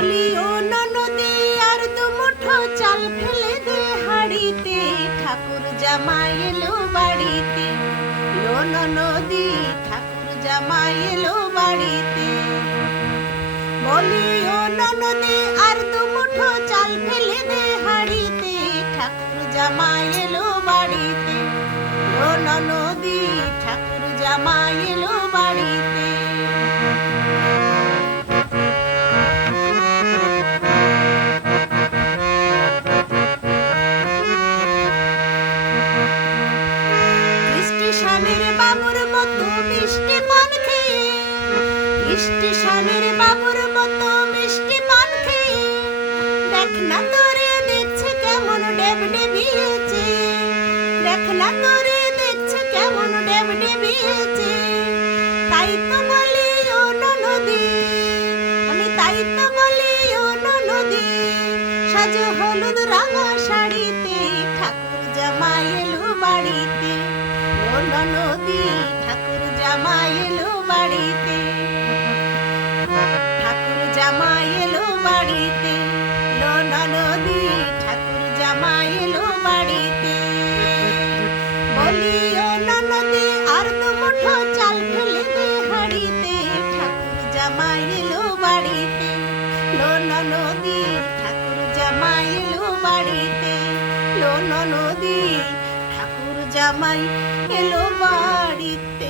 বলি ও ননদে আর দুমুঠো চাল ফেলে দে হাড়িতে, ঠাকুর জামাই এলো বাড়িতে। লো ননদি ঠাকুর জামাই এলো বাড়িতে। বলি ও ননদে আর দুমুঠো চাল ফেলে দে হাড়িতে, ঠাকুর জামাই এলো বাড়িতে। লো ননদি ঠাকুর জামাই এলো বাড়িতে। স্টেশনের বাবুর মতো মিষ্টি পান খেয়ে, স্টেশনের বাবুর মতো মিষ্টি পান খেয়ে, দেখ না তোরে দেখছে কেমন ডেবডেবিয়েছে, দেখ না তোরে দেখছে কেমন ডেবডেবিয়েছে। তাই তো বলি ও ননদি, আমি তাই তো বলি ও ননদি, সাজো হলুদ রাঙা শাড়িতে, ঠাকুর জামাই এলো বাড়িতে। ও ননদি ঠাকুর জামাই এলো বাড়িতে, ঠাকুর জামাই এলো বাড়িতে। লো ননদি ঠাকুর জামাই এলো বাড়িতে। বলি ও ননদি আর দুমুঠো চাল ফেলে দে হাড়িতে, ঠাকুর জামাই এলো বাড়িতে। লো ননদি ঠাকুর জামাই এলো বাড়িতে। লো ননদি ঠাকুর জামাই এলো বাড়িতে।